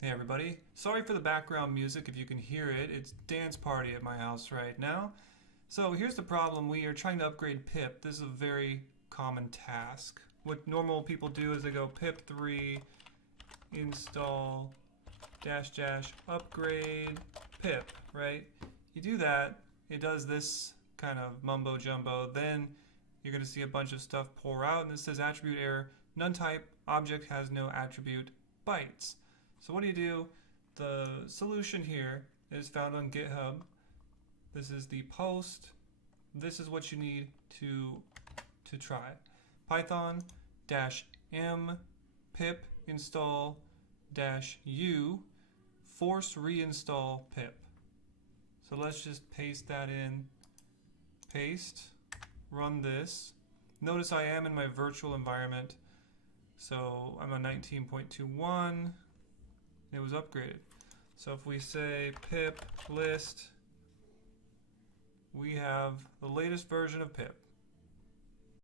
Hey everybody, sorry for the background music if you can hear it. It's dance party at my house right now. So here's the problem. We are trying to upgrade Pip. This is a very common task. What normal people do is they go pip 3 install -- upgrade Pip, right? You do that, it does this kind of mumbo jumbo, then you're going to see a bunch of stuff pour out and it says attribute error, NoneType object has no attribute bytes. So what do? The solution here is found on GitHub. This is the post. This is what you need to try. Python -m pip install -u force-reinstall pip. So let's just paste that in. Paste. Run this. Notice I am in my virtual environment. So I'm on 19.21. It was upgraded. So if we say pip list, we have the latest version of pip.